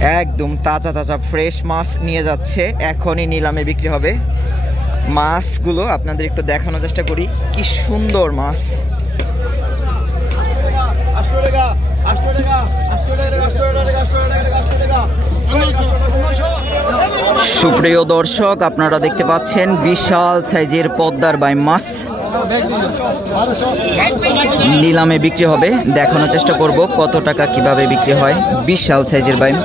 একদম তাজা তাজা ফ্রেশ মাছ নিয়ে যাচ্ছে, এখনই নিলামে বিক্রি হবে। মাছগুলো আপনাদের একটু দেখানোর চেষ্টা করি, কি সুন্দর মাছ। সুপ্রিয় দর্শক, আপনারা দেখতে পাচ্ছেন বিশাল সাইজের পদ্মার বাইম মাছ নিলামে বিক্রি হবে। দেখানোর চেষ্টা করব কত টাকা কিভাবে বিক্রি হয় বিশাল সাইজের বাইম।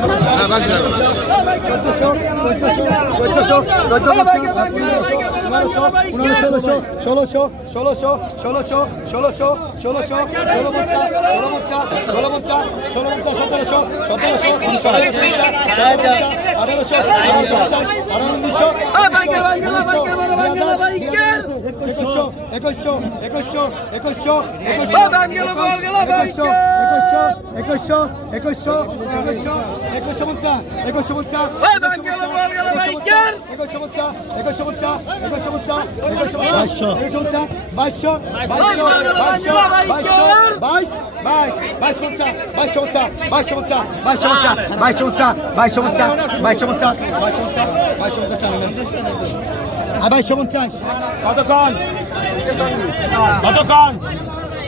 কতক্ষণ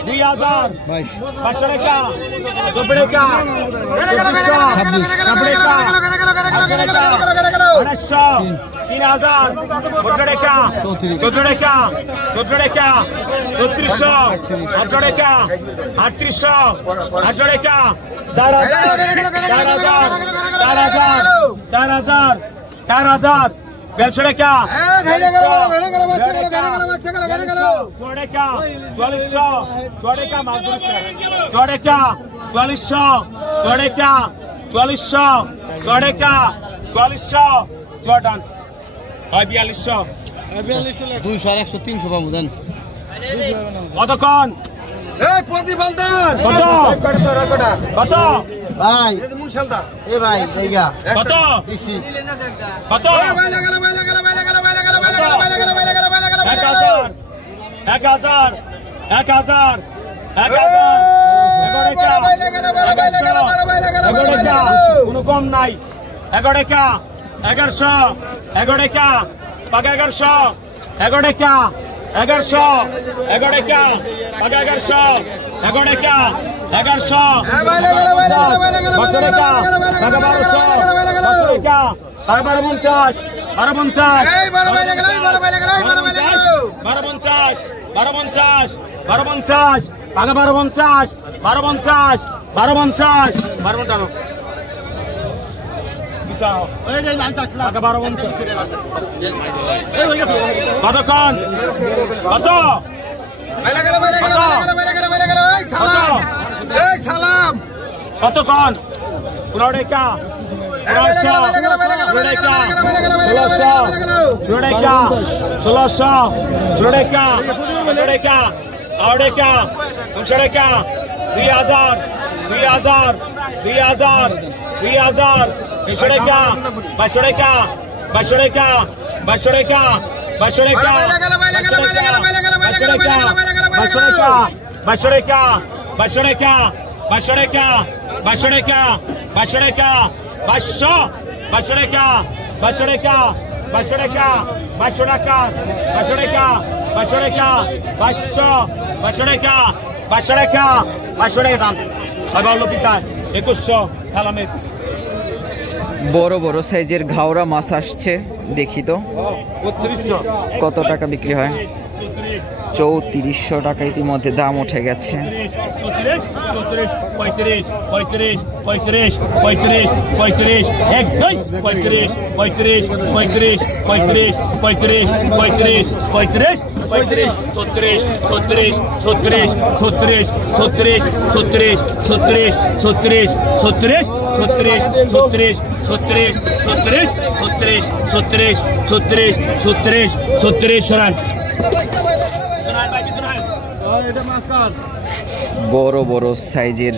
2000 500 টাকা 90 টাকা 3000 14 টাকা 14 টাকা 14 টাকা 3400 18 টাকা 3800 18 টাকা 4000 4000 150 টাকা 4400 মাছ ধরিস না 4400 জর্ডান 4200 200 আর 100 300 পাবো দেন কতক্ষণ কত ভাই ভাই জায়গা কত কত 1000 কোনো কম নাই 11 টাকা 1100 টাকা পাকা 1100 টাকা 1100 টাকা পাকা 1100 টাকা 1100 টাকা পাকা 1200 কতক্ষণ 15 টাকা 2100 সালামের বড় বড় সাইজের ঘাওড়া মাছ আসছে, দেখি তো কত টাকা বিক্রি হয়। 3400 টাকা ইতিমধ্যে দাম উঠে গেছে। 36 বড় বড় সাইজের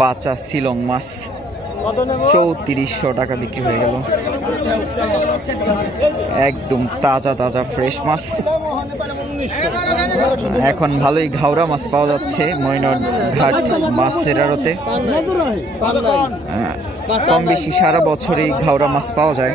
বাচ্চা শিলং মাছ 3400 টাকা বিক্রি হয়ে গেল। একদম তাজা তাজা ফ্রেশ মাছ। এখন ভালোই ঘাওড়া মাছ পাওয়া যাচ্ছে ময়নট ঘাট মাছের আড়তে। কম বেশি সারা বছরই ঘাওড়া মাছ পাওয়া যায়।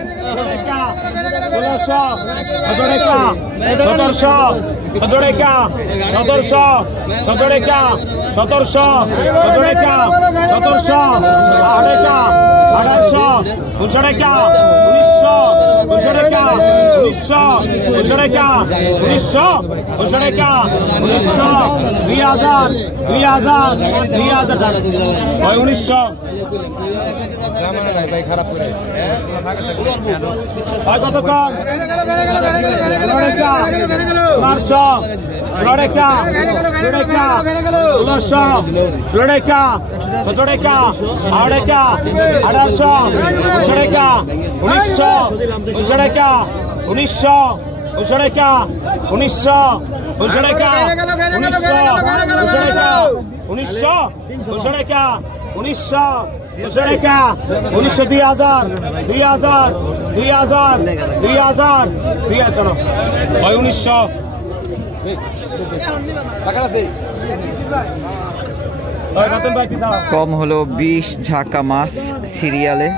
কম হলো 20 ঝাঁকা মাছ সিরিয়ালে,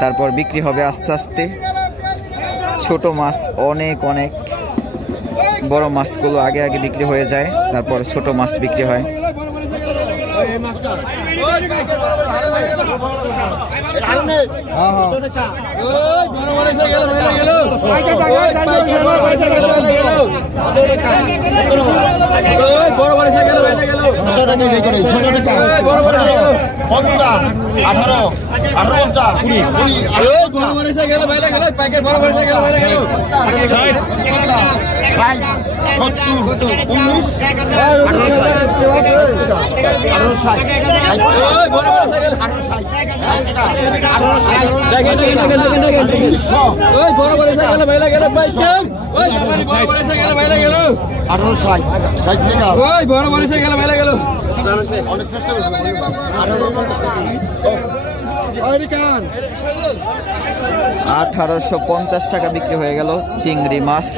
তারপর বিক্রি হবে আস্তে আস্তে। ছোট মাছ অনেক অনেক, বড় মাছগুলো আগে আগে বিক্রি হয়ে যায়, তারপর ছোট মাছ বিক্রি হয়। $1850 টাকা বিক্রি হয়ে গেল চিংড়ি মাছ।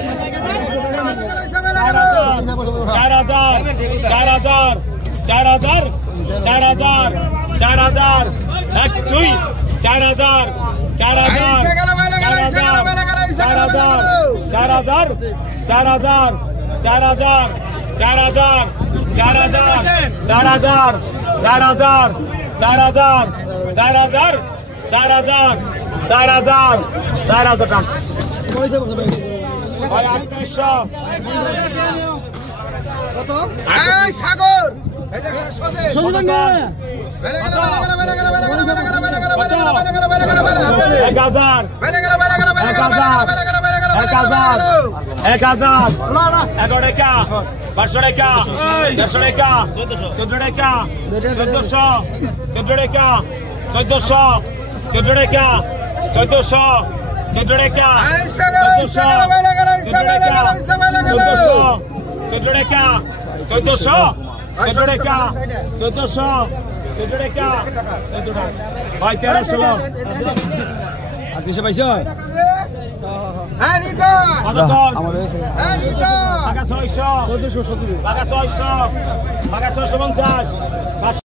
650